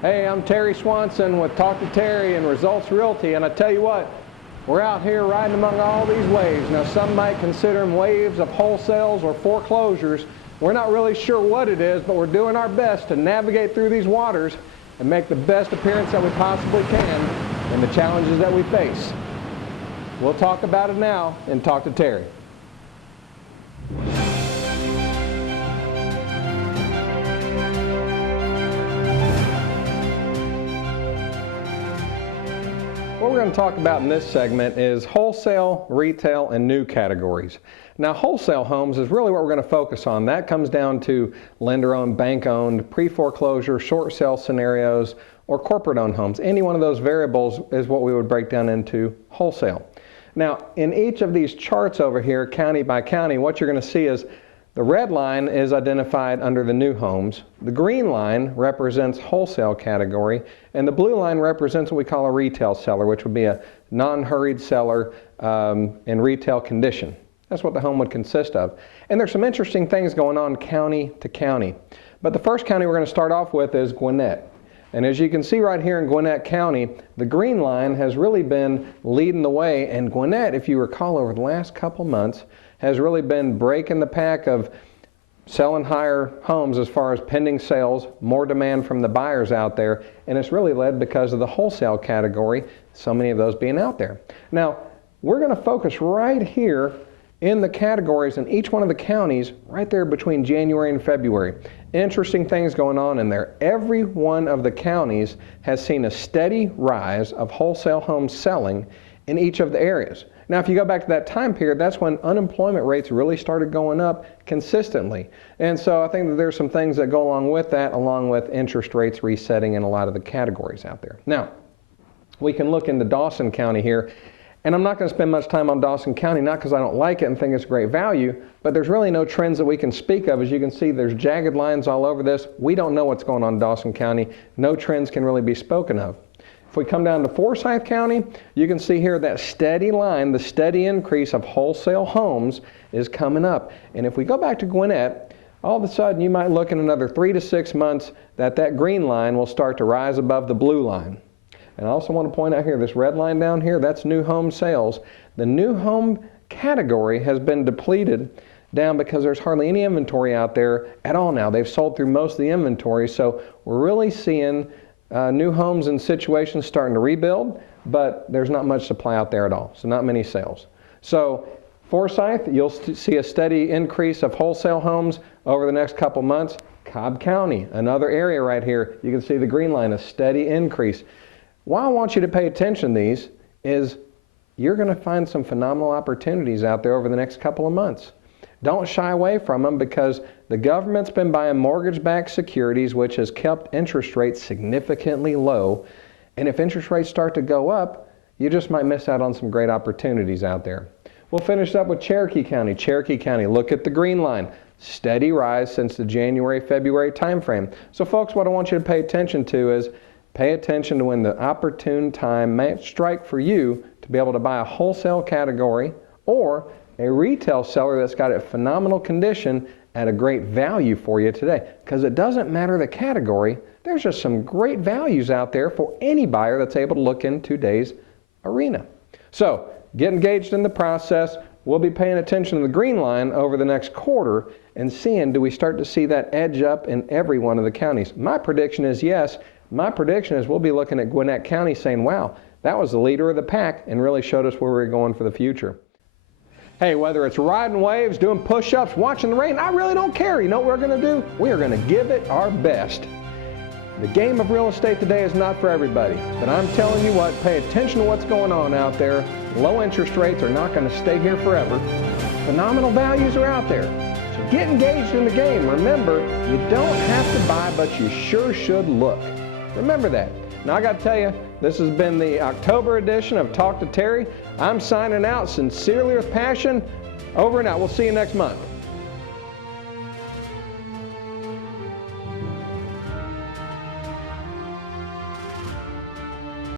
Hey, I'm Terry Swanson with Talk to Terry and Results Realty, and I tell you what, we're out here riding among all these waves. Now, some might consider them waves of wholesales or foreclosures. We're not really sure what it is, but we're doing our best to navigate through these waters and make the best appearance that we possibly can in the challenges that we face. We'll talk about it now and Talk to Terry. What we're going to talk about in this segment is wholesale, retail, and new categories. Now, wholesale homes is really what we're going to focus on. That comes down to lender-owned, bank-owned, pre-foreclosure, short sale scenarios, or corporate-owned homes. Any one of those variables is what we would break down into wholesale. Now, in each of these charts over here, county by county, what you're going to see is the red line is identified under the new homes, the green line represents wholesale category, and the blue line represents what we call a retail seller, which would be a non-hurried seller in retail condition. That's what the home would consist of. And there's some interesting things going on county to county. But the first county we're going to start off with is Gwinnett. And as you can see right here in Gwinnett County, the green line has really been leading the way, and Gwinnett, if you recall, over the last couple months, has really been breaking the pack of selling higher homes as far as pending sales, more demand from the buyers out there, and it's really led because of the wholesale category, so many of those being out there. Now, we're going to focus right here in the categories in each one of the counties right there between January and February. Interesting things going on in there. Every one of the counties has seen a steady rise of wholesale homes selling in each of the areas. Now, if you go back to that time period, that's when unemployment rates really started going up consistently. And so I think that there's some things that go along with that, along with interest rates resetting in a lot of the categories out there. Now, we can look into Dawson County here, and I'm not going to spend much time on Dawson County, not because I don't like it and think it's great value, but there's really no trends that we can speak of. As you can see, there's jagged lines all over this. We don't know what's going on in Dawson County. No trends can really be spoken of. If we come down to Forsyth County, you can see here that steady line, the steady increase of wholesale homes is coming up. And if we go back to Gwinnett, all of a sudden you might look in another 3 to 6 months that green line will start to rise above the blue line. And I also want to point out here, this red line down here, that's new home sales. The new home category has been depleted down because there's hardly any inventory out there at all now. They've sold through most of the inventory, so we're really seeing new homes and situations starting to rebuild, but there's not much supply out there at all, so not many sales. So Forsyth, you'll see a steady increase of wholesale homes over the next couple months. Cobb County, another area right here, you can see the green line, a steady increase. Why I want you to pay attention to these is you're going to find some phenomenal opportunities out there over the next couple of months. Don't shy away from them because the government's been buying mortgage-backed securities, which has kept interest rates significantly low. And if interest rates start to go up, you just might miss out on some great opportunities out there. We'll finish up with Cherokee County. Cherokee County, look at the green line. Steady rise since the January-February timeframe. So folks, what I want you to pay attention to is pay attention to when the opportune time might strike for you to be able to buy a wholesale category or a retail seller that's got a phenomenal condition at a great value for you today. Because it doesn't matter the category, there's just some great values out there for any buyer that's able to look in today's arena. So get engaged in the process. We'll be paying attention to the green line over the next quarter and seeing, do we start to see that edge up in every one of the counties? My prediction is yes. My prediction is we'll be looking at Gwinnett County saying, wow, that was the leader of the pack and really showed us where we're going for the future. Hey, whether it's riding waves, doing push-ups, watching the rain, I really don't care. You know what we're going to do? We are going to give it our best. The game of real estate today is not for everybody, but I'm telling you what, pay attention to what's going on out there. Low interest rates are not going to stay here forever. Phenomenal values are out there. So get engaged in the game. Remember, you don't have to buy, but you sure should look. Remember that. Now I got to tell you, this has been the October edition of Talk to Terry. I'm signing out sincerely with passion. Over and out. We'll see you next month.